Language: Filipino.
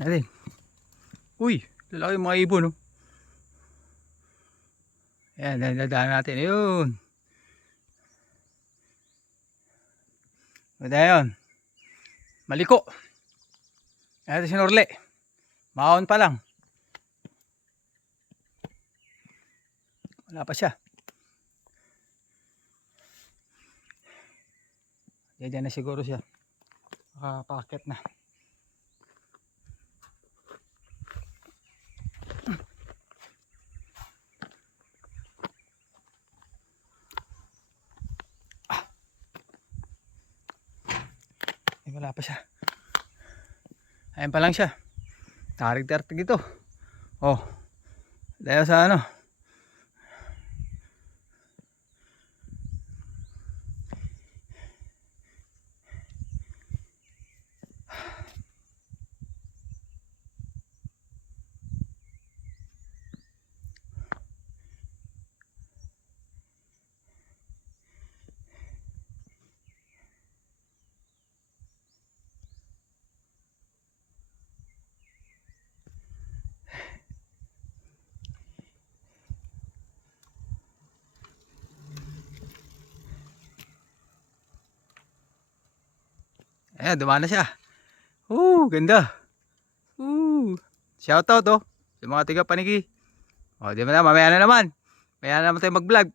Natin. Uy, lalaki yung mga ibon, no? Ayan, dadaan natin. Ayun. Mada yun. Maliko. Ayan si Norle. Mahon pa lang. Wala pa siya. Diyan na siguro siya. Pakakit na. Wala pa siya. Ayan pa lang siya. Tarig-tarig ito. Oh. Dahil sa ano. Ayan, dumana siya. Ganda. Shout out, oh. Sa mga tiga Paniki. Oh, di ba na, mamaya na naman. Mamaya na naman tayo mag-vlog.